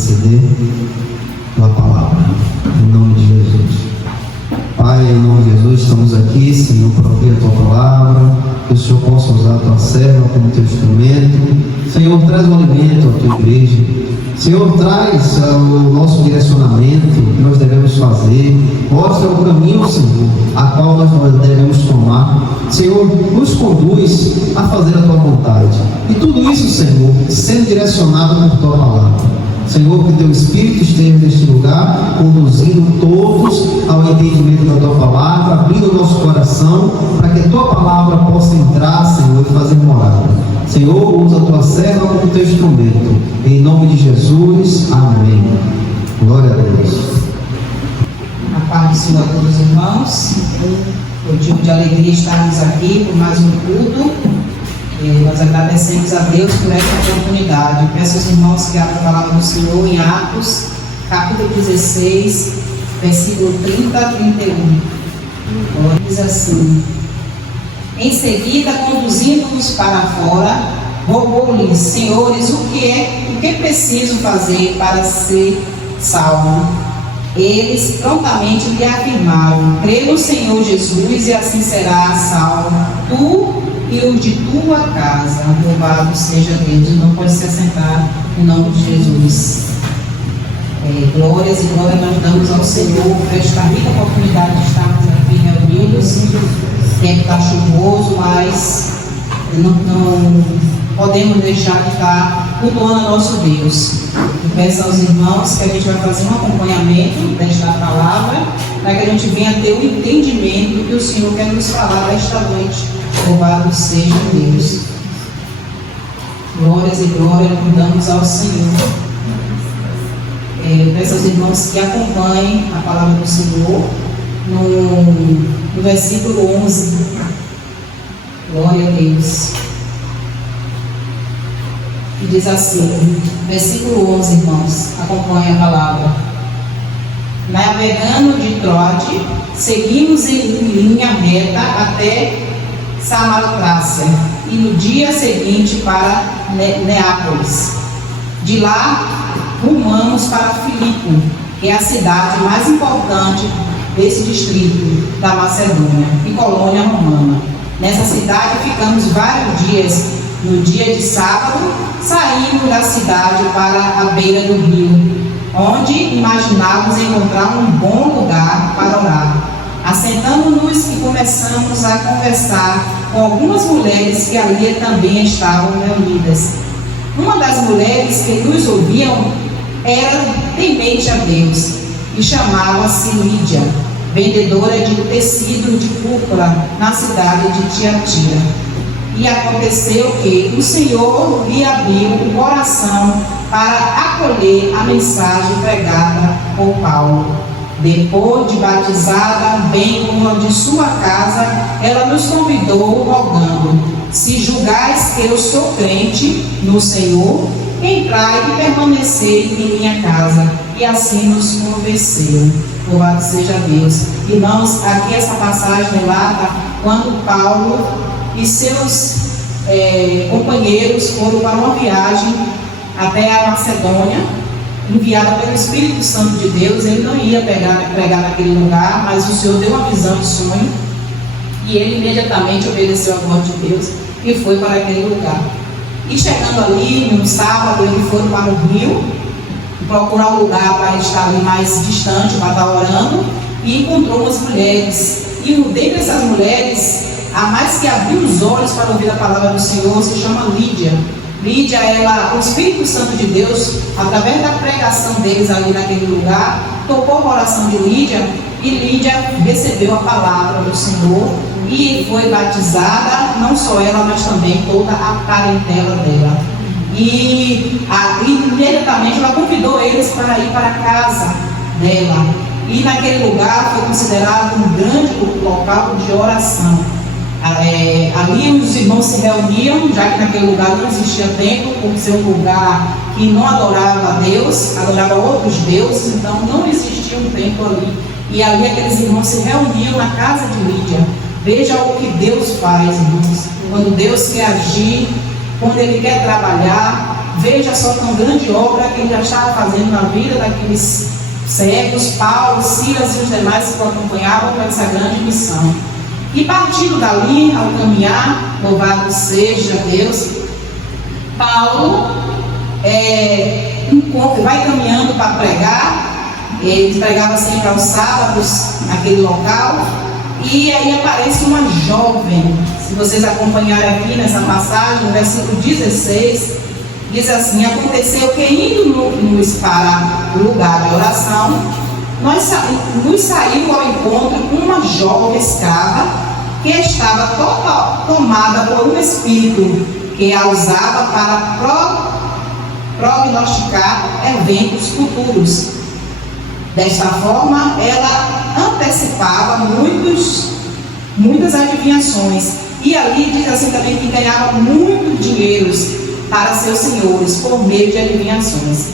interceder pela palavra, em nome de Jesus. Pai, em nome de Jesus, estamos aqui, Senhor, para ouvir a tua palavra, que o Senhor possa usar a tua serva como teu instrumento. Senhor, traz o alimento à tua igreja. Senhor, traz o nosso direcionamento, o que nós devemos fazer. Mostra o caminho, Senhor, a qual nós devemos tomar. Senhor, nos conduz a fazer a tua vontade. E tudo isso, Senhor, sendo direcionado por tua palavra. Senhor, que teu Espírito esteja neste lugar, conduzindo todos ao entendimento da tua palavra, abrindo o nosso coração, para que a tua palavra possa entrar, Senhor, e fazer morada. Senhor, usa a tua serva como teu instrumento. Em nome de Jesus, amém. Glória a Deus. A paz do Senhor a todos os irmãos. Motivo de alegria estarmos aqui por mais um culto. Nós agradecemos a Deus por essa oportunidade. Peço aos irmãos que abram a palavra do Senhor em Atos, capítulo 16, versículo 30 a 31. Diz assim: Em seguida, conduzindo-os para fora, rogou-lhes: Senhores, o que preciso fazer para ser salvo? Eles prontamente lhe afirmaram: Crê no Senhor Jesus e assim serás salvo, tu e o de tua casa. Louvado seja Deus. Não pode se assentar em nome de Jesus. Glórias e glórias nós damos ao Senhor por esta rica oportunidade de estarmos aqui reunidos. O tempo está chuvoso, mas não podemos deixar de estar cultuando a nosso Deus. Eu peço aos irmãos que a gente vai fazer um acompanhamento desta palavra, para que a gente venha ter o entendimento do que o Senhor quer nos falar esta noite. Louvado seja Deus. Glórias e glórias damos ao Senhor. Peço aos irmãos que acompanhem a palavra do Senhor no versículo 11. Glória a Deus. E diz assim, versículo 11, irmãos, acompanhem a palavra. Navegando de Troade, seguimos em linha reta até Samotracia e no dia seguinte para Neápolis. De lá rumamos para Filipe, que é a cidade mais importante desse distrito da Macedônia e colônia romana. Nessa cidade ficamos vários dias. No dia de sábado, saímos da cidade para a beira do rio, onde imaginávamos encontrar um bom lugar para orar. Assentamos-nos e começamos a conversar com algumas mulheres que ali também estavam reunidas. Uma das mulheres que nos ouviam era temente a Deus e chamava-se Lídia, vendedora de tecido de púrpura na cidade de Tiatira. E aconteceu que o Senhor lhe abriu o coração para acolher a mensagem pregada por Paulo. Depois de batizada, bem como a de sua casa, ela nos convidou rogando: se julgais que eu sou crente no Senhor, entrai e permanecei em minha casa. E assim nos convenceu. Louvado seja Deus. Irmãos, aqui essa passagem relata quando Paulo e seus companheiros foram para uma viagem até a Macedônia, enviada pelo Espírito Santo de Deus. Ele não ia pregar naquele lugar, mas o Senhor deu uma visão de sonho e ele imediatamente obedeceu a voz de Deus e foi para aquele lugar. E chegando ali, num sábado, eles foram para o rio procurar um lugar para estar ali mais distante, para estar orando, e encontrou umas mulheres. E dentre essas mulheres, a mais que abriu os olhos para ouvir a palavra do Senhor se chama Lídia. Lídia, o Espírito Santo de Deus, através da pregação deles ali naquele lugar, tocou o coração de Lídia, e Lídia recebeu a palavra do Senhor e foi batizada, não só ela, mas também toda a parentela dela. E imediatamente ela convidou eles para ir para a casa dela. E naquele lugar foi considerado um grande local de oração. Ali os irmãos se reuniam, já que naquele lugar não existia templo, por ser um lugar que não adorava a Deus, adorava outros deuses, então não existia um templo ali. E ali aqueles irmãos se reuniam na casa de Lídia. Veja o que Deus faz, irmãos. Quando Deus quer agir, quando Ele quer trabalhar, veja só tão grande obra que ele já estava fazendo na vida daqueles cegos, Paulo, Silas e os demais que o acompanhavam para essa grande missão. E partindo dali, ao caminhar, louvado seja Deus, Paulo vai caminhando para pregar. Ele pregava sempre aos sábados naquele local. E aí aparece uma jovem. Se vocês acompanharem aqui nessa passagem, no versículo 16, diz assim: aconteceu que indo-nos para o lugar de oração, nos saiu ao encontro uma jovem escrava que estava tomada por um espírito que a usava para prognosticar eventos futuros. Desta forma, ela antecipava muitas adivinhações, e ali diz assim também que ganhava muitos dinheiros para seus senhores por meio de adivinhações.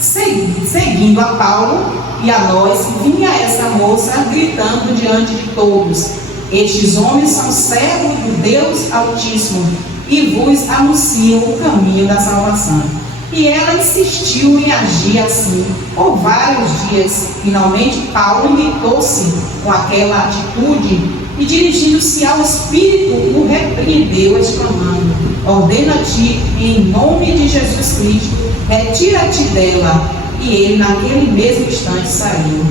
Seguindo a Paulo e a nós, vinha essa moça gritando diante de todos: estes homens são servos do Deus Altíssimo e vos anunciam o caminho da salvação. E ela insistiu em agir assim por vários dias. Finalmente Paulo irritou-se com aquela atitude e, dirigindo-se ao Espírito, o repreendeu, exclamando: ordena-te em nome de Jesus Cristo, retira-te dela. E ele naquele mesmo instante saiu.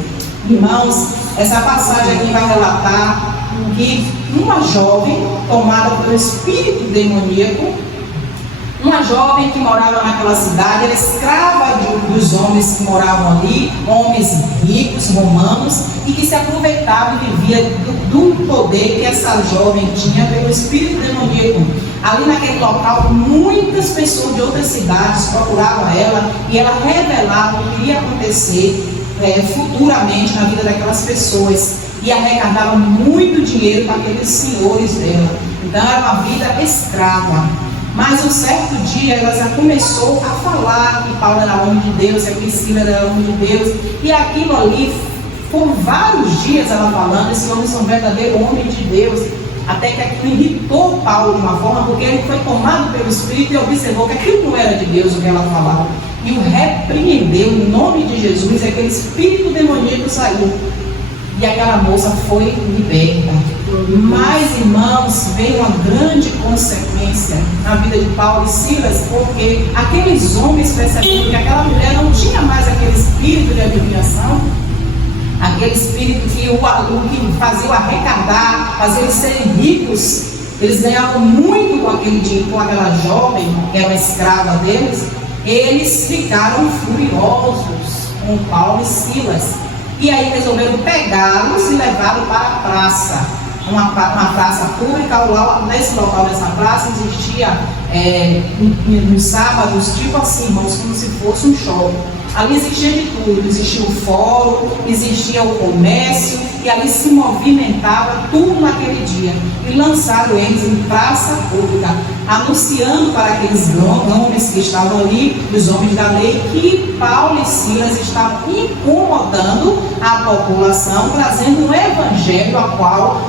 Irmãos, essa passagem aqui vai relatar que uma jovem tomada pelo espírito demoníaco, uma jovem que morava naquela cidade, era escrava dos homens que moravam ali, homens ricos, romanos, e que se aproveitava e vivia do poder que essa jovem tinha pelo espírito demoníaco. Ali naquele local, muitas pessoas de outras cidades procuravam ela, e ela revelava o que iria acontecer futuramente na vida daquelas pessoas, e arrecadava muito dinheiro para aqueles senhores dela. Então era uma vida escrava. Mas um certo dia ela já começou a falar que Paulo era homem de Deus, que a Priscila era homem de Deus, e aquilo ali, por vários dias ela falando: esse homem é um verdadeiro homem de Deus. Até que aquilo irritou Paulo de uma forma, porque ele foi tomado pelo Espírito e observou que aquilo não era de Deus o que ela falava, e o repreendeu em nome de Jesus. E aquele espírito demoníaco saiu, e aquela moça foi liberta. Mas, irmãos, veio uma grande consequência na vida de Paulo e Silas, porque aqueles homens perceberam que aquela mulher não tinha mais aquele espírito de adivinhação, aquele espírito que fazia arrecadar, fazia eles serem ricos. Eles ganhavam muito com aquele dinheiro, com aquela jovem que era escrava deles. Eles ficaram furiosos com Paulo e Silas, e aí resolveram pegá-los e levá-los para a praça, uma praça pública. Nesse local dessa praça existia nos sábados, tipo assim, irmãos, como se fosse um shopping. Ali existia de tudo, existia o fórum, existia o comércio, e ali se movimentava tudo naquele dia. E lançaram eles em praça pública, anunciando para aqueles homens que estavam ali, os homens da lei, que Paulo e Silas estavam incomodando a população, trazendo um evangelho a qual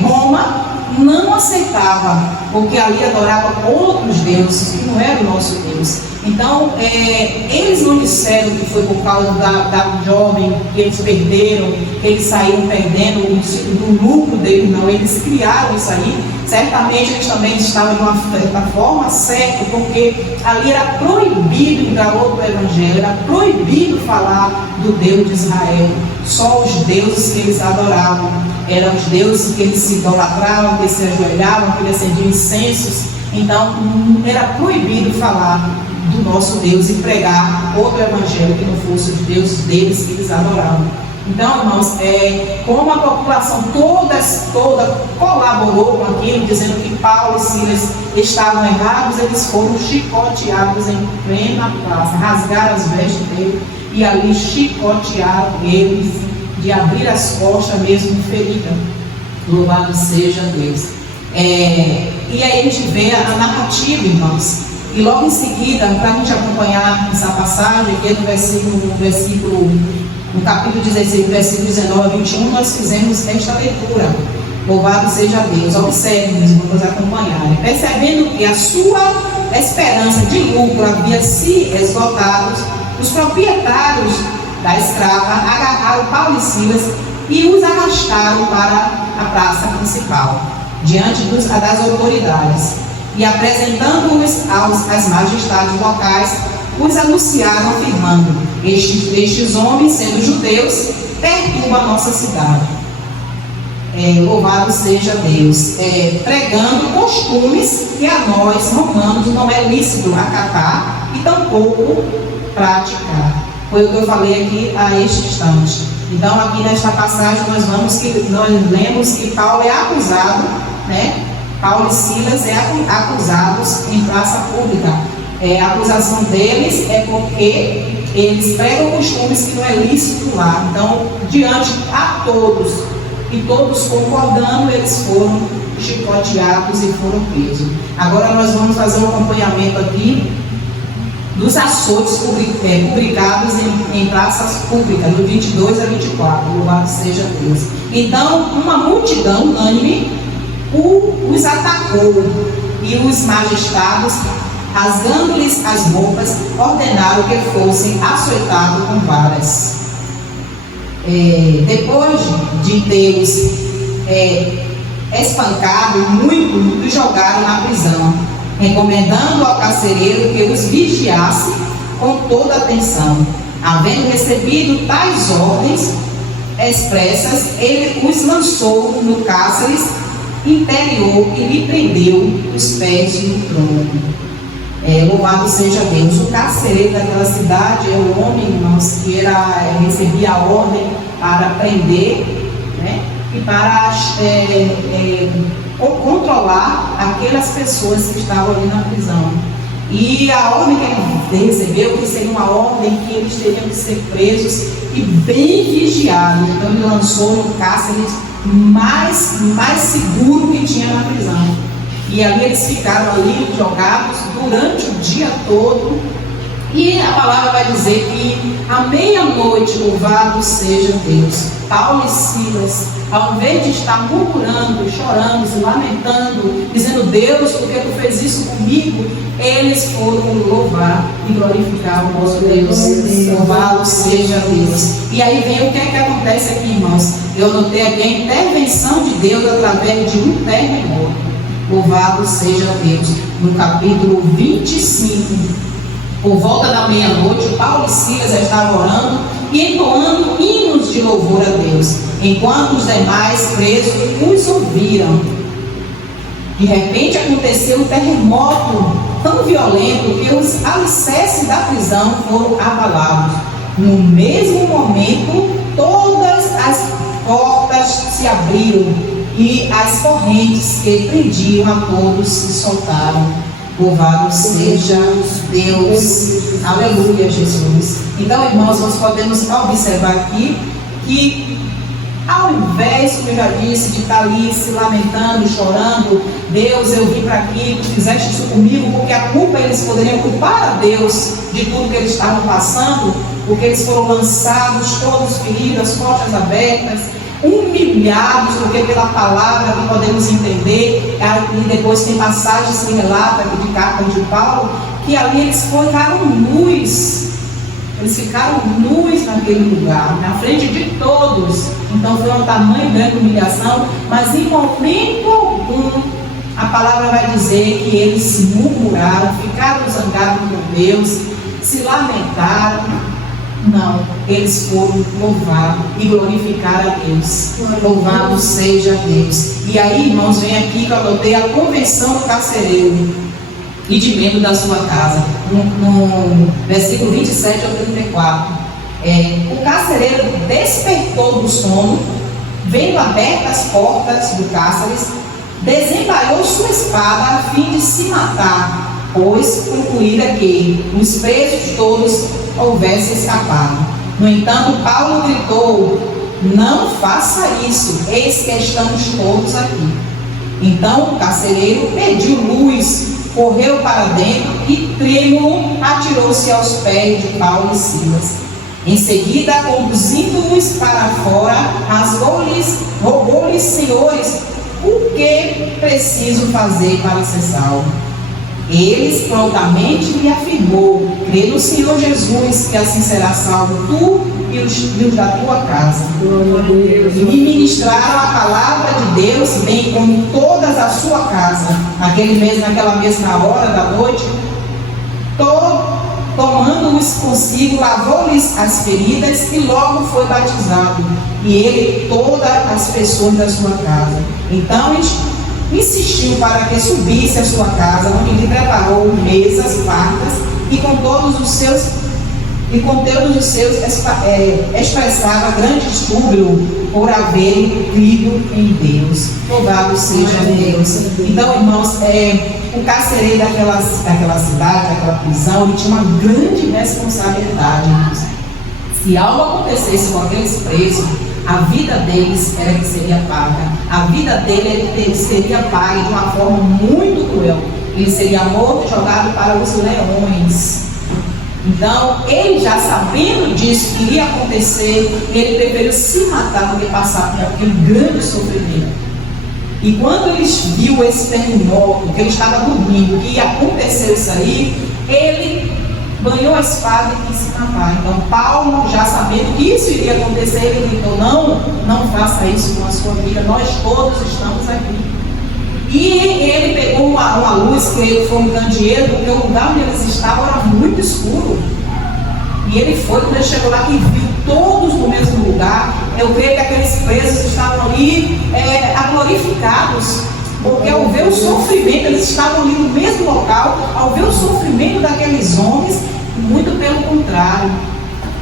Roma não aceitava, porque ali adorava outros deuses que não era o nosso Deus. Então, eles não disseram que foi por causa da jovem que eles perderam, que eles saíram perdendo o lucro deles, não. Eles criaram isso aí. Certamente eles também estavam de uma forma certa, porque ali era proibido enganar outro evangelho, era proibido falar do Deus de Israel. Só os deuses que eles adoravam eram os deuses que eles se idolatravam, que se ajoelhavam, que eles acendiam incensos. Então era proibido falar do nosso Deus e pregar outro evangelho que não fosse os deuses deles que eles adoravam. Então, irmãos, como a população toda colaborou com aquilo, dizendo que Paulo e Silas estavam errados, eles foram chicoteados em plena praça, rasgaram as vestes dele e ali chicotearam eles, de abrir as costas mesmo ferida. Louvado seja Deus. E aí a gente vê a narrativa, irmãos. E logo em seguida, para a gente acompanhar essa passagem, aqui no capítulo 16, versículo 19 a 21, nós fizemos esta leitura. Louvado seja Deus. Observe, meus irmãos, acompanharem. Percebendo que a sua esperança de lucro havia se esgotado, os proprietários da escrava agarraram Paulo e Silas e os arrastaram para a praça principal, diante das autoridades, e apresentando-os às majestades locais, os anunciaram afirmando: estes homens, sendo judeus, perturbam a nossa cidade. Louvado seja Deus, pregando costumes que a nós, romanos, não é lícito acatar e tampouco praticar. Foi o que eu falei aqui a este instante. Então, aqui nesta passagem, nós lemos que Paulo é acusado, né? Paulo e Silas acusados em praça pública. A acusação deles é porque eles pregam costumes que não é lícito lá. Então, diante a todos, e todos concordando, eles foram chicoteados e foram presos. Agora nós vamos fazer um acompanhamento aqui dos açoites publicados em praças públicas, do 22 a 24, louvado seja Deus. Então, uma multidão unânime os atacou, e os magistrados, rasgando-lhes as roupas, ordenaram que fossem açoitados com varas. Depois de tê-los espancado muito, os jogaram na prisão, recomendando ao carcereiro que os vigiasse com toda atenção. Havendo recebido tais ordens expressas, ele os lançou no cárcere interior e lhe prendeu os pés no tronco. Louvado seja Deus. O carcereiro daquela cidade é o homem, irmãos, que recebia a ordem para prender, né, e para controlar aquelas pessoas que estavam ali na prisão. E a ordem que ele recebeu, que seria uma ordem que eles teriam que ser presos e bem vigiados. Então ele lançou no cárcere mais seguro que tinha na prisão. E ali eles ficaram ali jogados durante o dia todo. E a palavra vai dizer que à meia-noite, louvado seja Deus, Paulo e Silas, ao invés de estar murmurando, chorando, se lamentando, dizendo: Deus, por que tu fez isso comigo? Eles foram louvar e glorificar o nosso Deus. Louvado seja Deus. E aí vem o que é que acontece aqui, irmãos. Eu notei aqui a intervenção de Deus através de um terremoto. Louvado seja Deus. No capítulo 25, por volta da meia-noite, Paulo e Silas estavam orando e entoando hinos de louvor a Deus, enquanto os demais presos os ouviram. De repente aconteceu um terremoto tão violento que os alicerces da prisão foram abalados. No mesmo momento, todas as portas se abriram e as correntes que prendiam a todos se soltaram. Louvado seja Deus. Aleluia, Jesus. Então, irmãos, nós podemos observar aqui que, ao invés, como eu já disse, de estar ali se lamentando, chorando: Deus, eu vim para aqui, tu fizeste isso comigo, porque a culpa, eles poderiam culpar a Deus de tudo que eles estavam passando, porque eles foram lançados, todos feridos, portas abertas, humilhados, porque pela palavra que podemos entender, e depois tem passagens que relata de carta de Paulo, que ali eles ficaram nus. Eles ficaram nus naquele lugar, na frente de todos. Então foi uma tamanha grande humilhação, mas em momento algum a palavra vai dizer que eles murmuraram, ficaram zangados com Deus, se lamentaram. Não, eles foram louvar e glorificar a Deus. Louvado seja Deus. E aí, irmãos, vem aqui que eu anotei a convenção do carcereiro e de membro da sua casa, no versículo 27 ao 34. O carcereiro despertou do sono, vendo abertas as portas do cárcere, desembainhou sua espada a fim de se matar, pois concluíra que os presos todos houvessem escapado. No entanto, Paulo gritou: não faça isso, eis que estamos todos aqui. Então o carcereiro pediu luz, correu para dentro e, trêmulo, atirou-se aos pés de Paulo e Silas. Em seguida, conduzindo-os para fora, rogou-lhes: senhores, o que preciso fazer para ser salvo? Eles prontamente lhe afirmou: crê no Senhor Jesus, que assim será salvo tu e os da tua casa. E lhe ministraram a palavra de Deus, bem como todas a sua casa. Naquela mesma hora da noite, tomando-os consigo, lavou-lhes as feridas e logo foi batizado, e ele todas as pessoas da sua casa. Então insistiu para que subisse à sua casa, onde lhe preparou mesas fartas, e com todos os seus expressava grande júbilo por haverem crido em Deus. Louvado seja Deus. Então, irmãos, o carcereiro daquela cidade, daquela prisão, ele tinha uma grande responsabilidade. Se algo acontecesse com aqueles presos, a vida deles era que seria paga. A vida dele seria paga de uma forma muito cruel. Ele seria morto e jogado para os leões. Então, ele já sabendo disso que iria acontecer, ele preferiu se matar do que passar por aquele grande sofrimento. E quando eles viu esse terremoto, que ele estava dormindo, que ia acontecer isso aí, ele banhou a espada e quis se matar. Então, Paulo, já sabendo que isso iria acontecer, ele gritou: não faça isso com a sua vida, nós todos estamos aqui. E ele pegou uma luz, que foi um candeeiro, porque o lugar onde eles estavam era muito escuro. E ele foi, quando ele chegou lá, e viu todos no mesmo lugar. Eu creio que aqueles presos estavam ali glorificados, porque ao ver o sofrimento, eles estavam ali no mesmo local, ao ver o sofrimento daqueles homens, muito pelo contrário,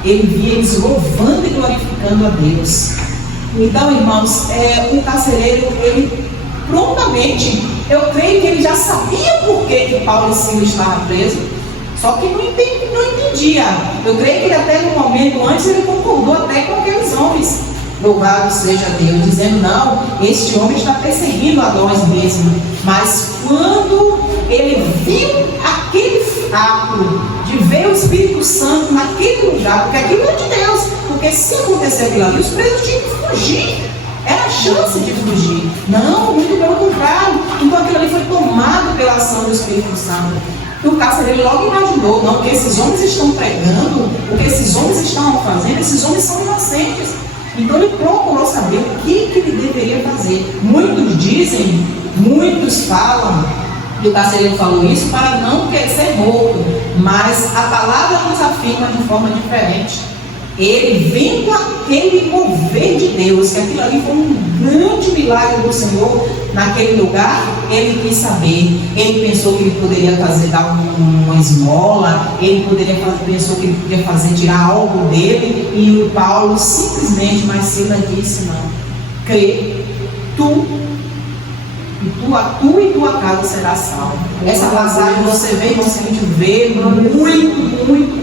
ele via eles louvando e glorificando a Deus. Então, irmãos, o carcereiro, ele prontamente, eu creio que ele já sabia por que Paulo e Silas estavam presos, só que não entendia. Eu creio que ele até no momento antes ele concordou até com aqueles homens. Louvado seja Deus, dizendo: não, este homem está perseguindo a nós mesmos. Mas quando ele viu aquele fato de ver o Espírito Santo naquele lugar, porque aquilo é de Deus, porque se acontecer aquilo ali, os presos tinham que fugir. Era a chance de fugir. Não, muito pelo contrário. Então aquilo ali foi tomado pela ação do Espírito Santo. E o carcereiro logo imaginou: não, o que esses homens estão pregando, o que esses homens estão fazendo, esses homens são inocentes. Então ele procurou saber o que ele deveria fazer. Muitos falam, e o carcereiro falou isso para não querer ser morto, mas a palavra nos afirma de forma diferente. Ele, vendo aquele mover de Deus, que aquilo ali foi um grande milagre do Senhor naquele lugar, ele quis saber. Ele pensou que ele poderia dar uma esmola, pensou que ele podia tirar algo dele, e o Paulo simplesmente, mas Silas disse: não, crê, tu e tua casa será salva. Essa passagem você vê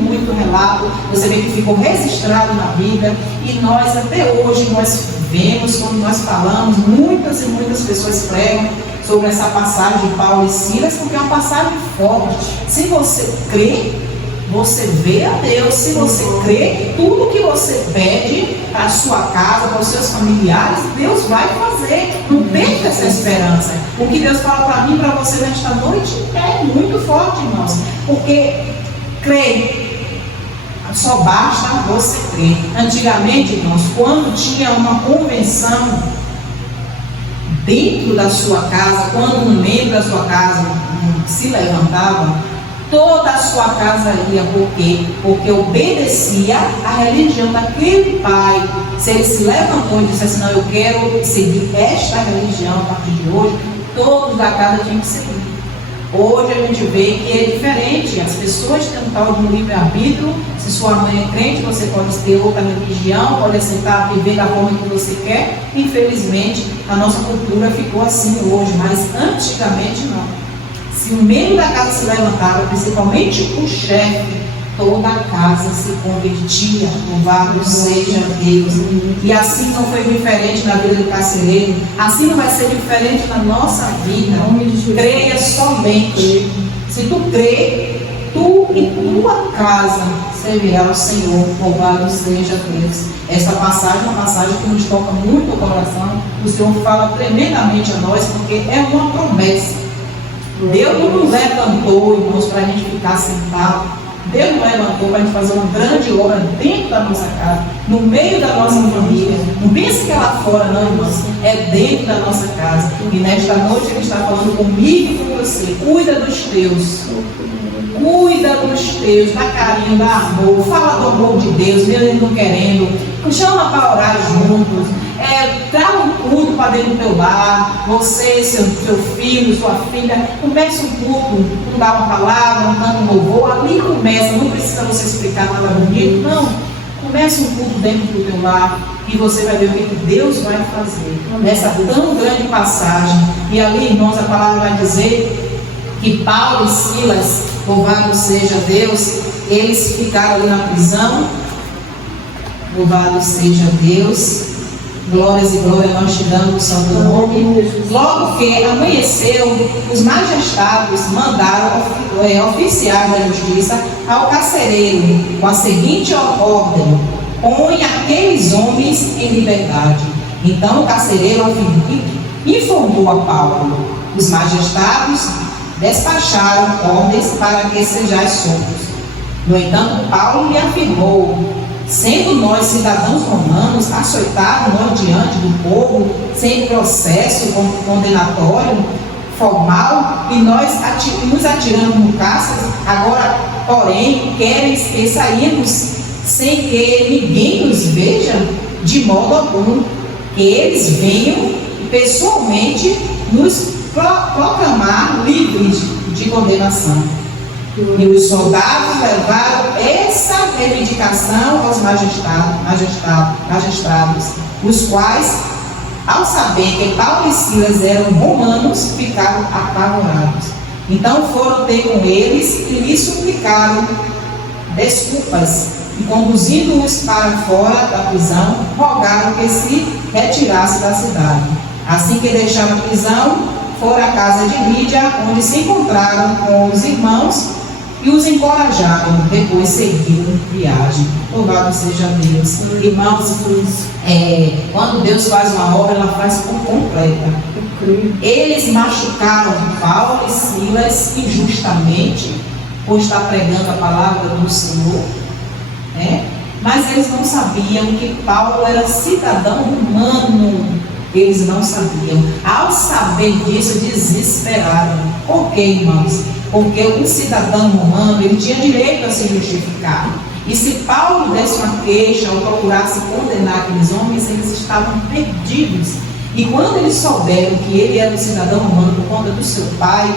muito relato, você vê que ficou registrado na Bíblia, e nós até hoje nós vemos, quando nós falamos, muitas e muitas pessoas pregam sobre essa passagem de Paulo e Silas, porque é uma passagem forte. Se você crê, você vê a Deus. Se você crê, tudo que você pede para a sua casa, para os seus familiares, Deus vai fazer. Não perca essa esperança. O que Deus fala para mim e para você nesta noite é muito forte, irmãos. Porque crê, só basta você crer. Antigamente, irmãos, quando tinha uma convenção dentro da sua casa, quando um membro da sua casa se levantava, toda a sua casa ia. Por quê? Porque obedecia à religião daquele pai. Se ele se levantou e disse assim: não, eu quero seguir esta religião a partir de hoje, todos da casa tinham que seguir. Hoje a gente vê que é diferente. As pessoas têm um tal de livre-arbítrio. Se sua mãe é crente, você pode ter outra religião, pode aceitar viver da forma que você quer. Infelizmente, a nossa cultura ficou assim hoje, mas antigamente não. Se o membro da casa se levantava, principalmente o chefe, toda a casa se convertia. Louvado seja Deus. E assim não foi diferente na vida do carcereiro, assim não vai ser diferente na nossa vida. Creia somente. Se tu crê, tu e tua casa servirá ao Senhor. Louvado seja Deus. Essa passagem é uma passagem que nos toca muito o coração. O Senhor fala tremendamente a nós, porque é uma promessa. Deus não nos levantou, irmãos, para a gente ficar sentado. Deus nos levantou para a gente fazer uma grande obra dentro da nossa casa, no meio da nossa família. Não pense que é lá fora, não, irmãos. É dentro da nossa casa. E nesta noite Ele está falando comigo e com você. Cuida dos teus. Cuida dos teus, dá carinho, dá amor, fala do amor de Deus, mesmo eles não querendo, chama para orar juntos, traga um culto para dentro do teu lar, você, seu filho, sua filha, comece um culto, não dá uma palavra, um canto, um louvor, ali começa, não precisa você explicar nada bonito, não, comece um culto dentro do teu lar e você vai ver o que Deus vai fazer nessa tão grande passagem. E ali, irmãos, a palavra vai dizer que Paulo e Silas, louvado seja Deus, eles ficaram ali na prisão. Louvado seja Deus, glórias e glória nós te damos o santo nome. Logo que amanheceu, os magistrados mandaram oficiais da justiça ao carcereiro com a seguinte ordem: põe aqueles homens em liberdade. Então o carcereiro informou a Paulo. Os magistrados despacharam ordens para que sejais soltos. No entanto, Paulo lhe afirmou: sendo nós cidadãos romanos, açoitados nós diante do povo, sem processo condenatório formal, e nós nos atiramos no cárcere, agora, porém, queres que saímos sem que ninguém nos veja? De modo algum, que eles venham pessoalmente nos proclamar livres de condenação. E os soldados levaram essa reivindicação aos magistrados, os quais, ao saber que Paulo e Silas eram romanos, ficaram apavorados. Então foram ter com eles e lhes suplicaram desculpas, e conduzindo-os para fora da prisão, rogaram que se retirasse da cidade. Assim que deixaram a prisão, foram à casa de Lídia, onde se encontraram com os irmãos e os encorajaram. Depois seguiram viagem. Louvado seja Deus. Irmãos, quando Deus faz uma obra, ela faz por completa. Eles machucaram Paulo e Silas injustamente por estar pregando a palavra do Senhor, mas eles não sabiam que Paulo era cidadão romano. Eles não sabiam. Ao saber disso, desesperaram. Por quê, irmãos? Porque um cidadão romano, ele tinha direito a se justificar. E se Paulo desse uma queixa ou procurasse condenar aqueles homens, eles estavam perdidos. E quando eles souberam que ele era um cidadão romano por conta do seu pai,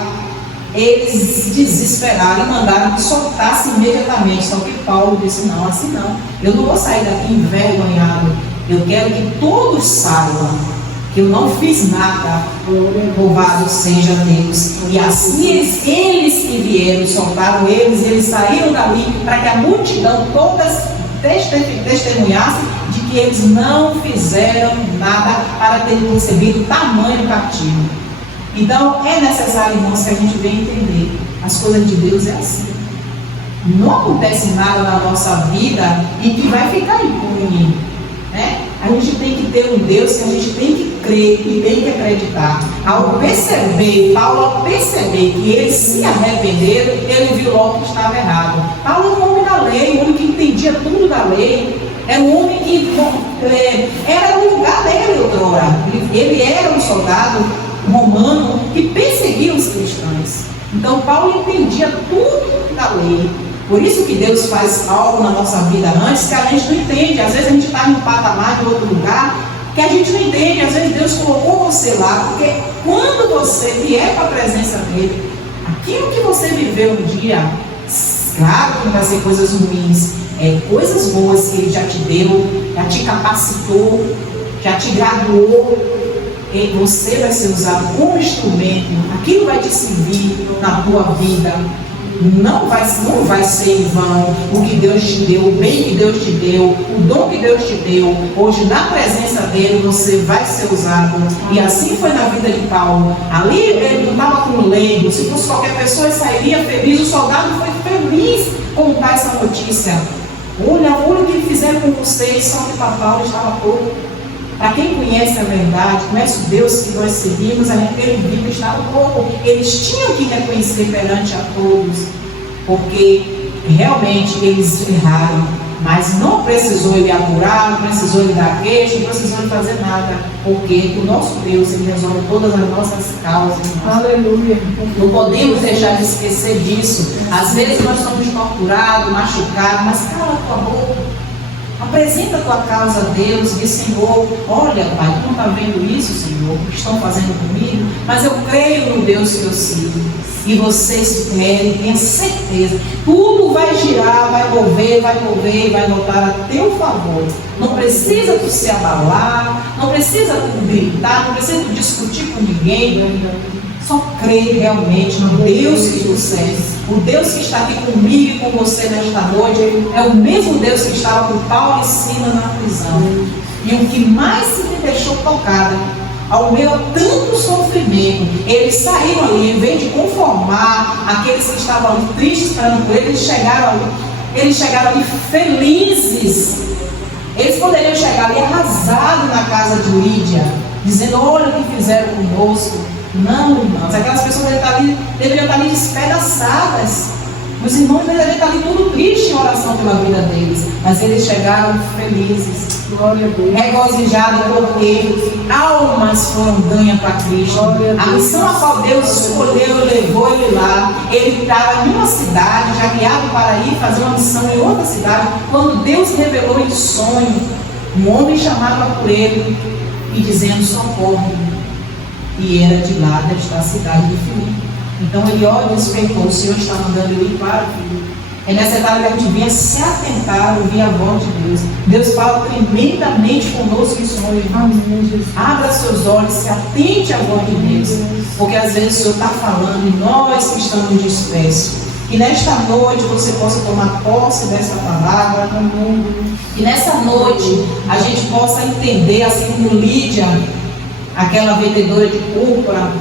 eles desesperaram e mandaram que soltasse imediatamente. Só que Paulo disse: não, assim não. Eu não vou sair daqui envergonhado. Eu quero que todos saibam que eu não fiz nada. Louvado seja Deus. E assim eles que vieram, soltaram eles saíram dali para que a multidão todas testemunhasse de que eles não fizeram nada para terem recebido tamanho castigo. Então é necessário, irmãos, que a gente venha entender: as coisas de Deus é assim. Não acontece nada na nossa vida e que vai ficar impune, A gente tem que ter um Deus que a gente tem que crer e tem que acreditar. Ao perceber que eles se arrependeram, ele viu logo que estava errado. Paulo era um homem da lei, um homem que entendia tudo da lei, era um homem que era o lugar dele outrora. Ele era um soldado romano que perseguia os cristãos. Então Paulo entendia tudo da lei. Por isso que Deus faz algo na nossa vida antes que a gente não entende. Às vezes a gente está em um patamar de outro lugar que a gente não entende. Às vezes Deus colocou você lá, porque quando você vier para a presença dele, aquilo que você viveu um dia, claro que não vai ser coisas ruins, coisas boas que ele já te deu, já te capacitou, já te graduou, e você vai ser usado como instrumento. Aquilo vai te servir na tua vida. Não vai ser em vão o que Deus te deu, o bem que Deus te deu, o dom que Deus te deu. Hoje, na presença dele, você vai ser usado. E assim foi na vida de Paulo. Ali ele não estava com leigo. Se fosse qualquer pessoa, ele sairia feliz. O soldado foi feliz contar essa notícia. Olha o que fizeram com vocês, só que para Paulo estava pouco. Para quem conhece a verdade, conhece o Deus que nós seguimos, aquele livro estava louco. Eles tinham que reconhecer perante a todos, porque realmente eles erraram. Mas não precisou ele apurar, não precisou ele dar queixa, não precisou ele fazer nada, porque o nosso Deus, ele resolve todas as nossas causas. Aleluia. Não podemos deixar de esquecer disso. Às vezes nós somos torturados, machucados, mas cala a tua boca. Apresenta a tua causa a Deus, diz: Senhor, olha, Pai, tu não está vendo isso, Senhor, o que estão fazendo comigo, mas eu creio no Deus que eu sigo. E vocês querem, tenha certeza, tudo vai girar, vai mover e vai voltar a teu favor. Não precisa tu se abalar, não precisa tu gritar, não precisa tu discutir com ninguém. Só creia realmente no Deus que tu serve. O Deus que está aqui comigo e com você nesta noite é o mesmo Deus que estava com Paulo e Silas na prisão. E o que mais me deixou tocada, ao meu tanto sofrimento, eles saíram ali, em vez de conformar aqueles que estavam ali tristes esperando por eles chegaram ali felizes. Eles poderiam chegar ali arrasados na casa de Lídia, dizendo: olha o que fizeram conosco. Não, irmãos, aquelas pessoas deveriam estar ali despedaçadas. Os irmãos deveriam estar ali tudo triste em oração pela vida deles. Mas eles chegaram felizes, Glória a Deus. regozijados, porque almas foram ganhas para Cristo. A missão a qual Deus escolheu e levou ele lá. Ele estava em uma cidade, já guiado para ir fazer uma missão em outra cidade, quando Deus revelou em sonho um homem chamava por ele e dizendo: socorre. E era de lá desta cidade de Filipe. Então ele olha e despertou: o Senhor está mandando ele ir para Filipe. É necessário que a gente venha se atentar, ouvir a voz de Deus. Deus fala tremendamente conosco em sonho. Abra seus olhos, se atente à voz de Deus, porque às vezes o Senhor está falando e nós que estamos dispersos. Que nesta noite você possa tomar posse dessa palavra. Que nessa noite a gente possa entender, assim como Lídia, aquela vendedora de púrpura,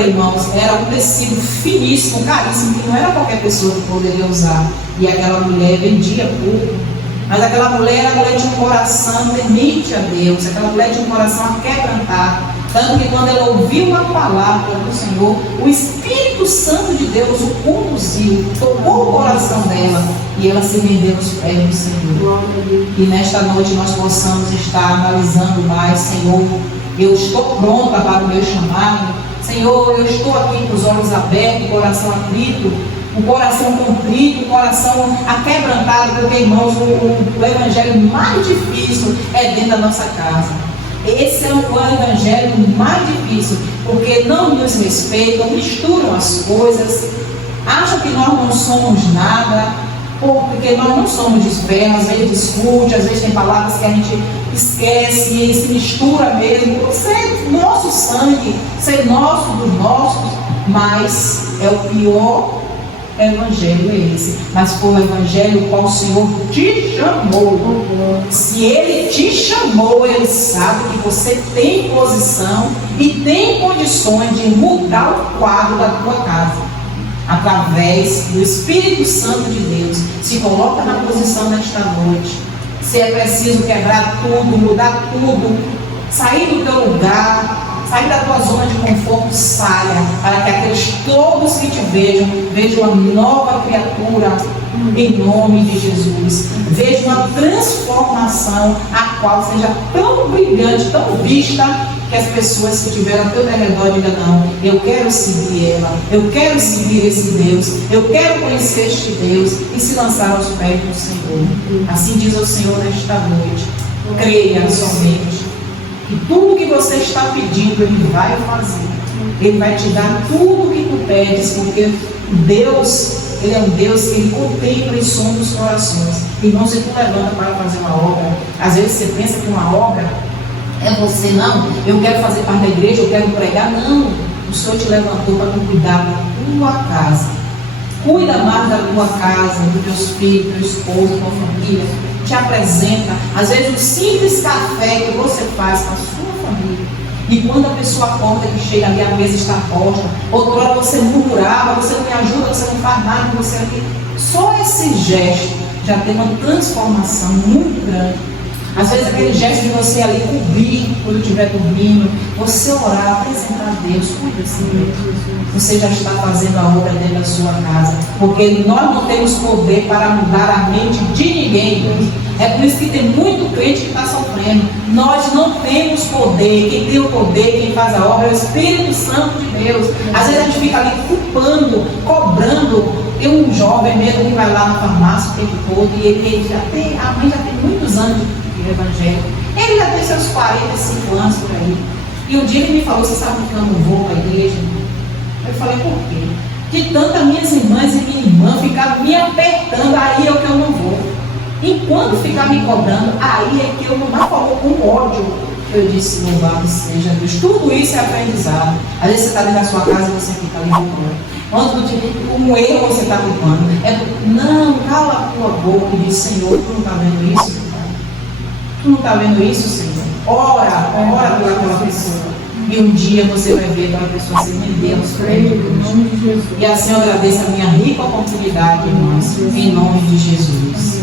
irmãos, era um tecido finíssimo, caríssimo, que não era qualquer pessoa que poderia usar. E aquela mulher vendia púrpura. Mas aquela mulher era mulher de um coração temente a Deus, aquela mulher de um coração aquebrantado. Tanto que quando ela ouviu uma palavra do Senhor, o Espírito Santo de Deus o conduziu, tocou o coração dela e ela se rendeu aos pés do Senhor. E nesta noite nós possamos estar analisando mais: Senhor, eu estou pronta para o meu chamado. Senhor, eu estou aqui com os olhos abertos, o coração atrito, o coração contrito, o coração aquebrantado, porque, irmãos, o evangelho mais difícil é dentro da nossa casa. Esse é o evangelho mais difícil, porque não nos respeitam, misturam as coisas, acham que nós não somos nada, porque nós não somos de fé, às vezes discute, às vezes tem palavras que a gente esquece e se mistura mesmo. Ser nosso sangue, ser nosso dos nossos, mas é o pior evangelho é esse. Mas foi o evangelho qual o Senhor te chamou. Se Ele te chamou, Ele sabe que você tem posição e tem condições de mudar o quadro da tua casa. Através do Espírito Santo de Deus, se coloca na posição nesta noite. Se é preciso quebrar tudo, mudar tudo, sair do teu lugar, sair da tua zona de conforto, saia, para que aqueles todos que te vejam uma nova criatura em nome de Jesus. Vejam uma transformação, a qual seja tão brilhante, tão vista, que as pessoas que estiveram ao teu redor digam: não, eu quero seguir ela, eu quero seguir esse Deus, eu quero conhecer este Deus, e se lançar aos pés do Senhor. Assim diz o Senhor nesta noite: creia somente que tudo que você está pedindo Ele vai fazer. Ele vai te dar tudo o que tu pedes, porque Deus, Ele é um Deus que Ele contempla e sonda os corações. Irmão, se tu levanta para fazer uma obra, às vezes você pensa que uma obra é você: não, eu quero fazer parte da igreja, eu quero pregar. Não, o Senhor te levantou para cuidar da tua casa. Cuida mais da tua casa, dos teus filhos, teu esposo, tua família. Te apresenta, às vezes, um simples café que você faz com a sua família. E quando a pessoa acorda, que chega ali, a mesa está posta. Outra hora você murmurava: você não me ajuda, você não faz nada, você aqui. Só esse gesto já tem uma transformação muito grande. Às vezes aquele gesto de você ali cobrir quando estiver dormindo, você orar, apresentar a Deus, cuida assim mesmo. Você já está fazendo a obra dentro da sua casa, porque nós não temos poder para mudar a mente de ninguém, Deus. É por isso que tem muito crente que está sofrendo. Nós não temos poder. Quem tem o poder, quem faz a obra é o Espírito Santo de Deus. Às vezes a gente fica ali culpando, cobrando. Tem um jovem mesmo que vai lá na farmácia o tempo todo e ele já tem, a mãe já tem muitos anos de evangelho. Ele já tem seus 45 anos por aí. E um dia ele me falou: você sabe que eu não vou para a igreja? Eu falei: por quê? De tantas minhas irmãs e minha irmã ficaram me apertando, aí é o que eu não vou. Enquanto ficar me cobrando, aí é que eu não falou com ódio. Eu disse: louvado seja Deus. Tudo isso é aprendizado. Às vezes você está dentro da sua casa e você fica ali culpando. Como erro você está culpando. Não, cala a tua boca e diz: Senhor, tu não está vendo isso? Tu não está vendo isso, Senhor? Ora por aquela pessoa. E um dia você vai ver aquela pessoa se render aos pés de Deus. E assim eu agradeço a minha rica oportunidade, irmãos, em nome de Jesus.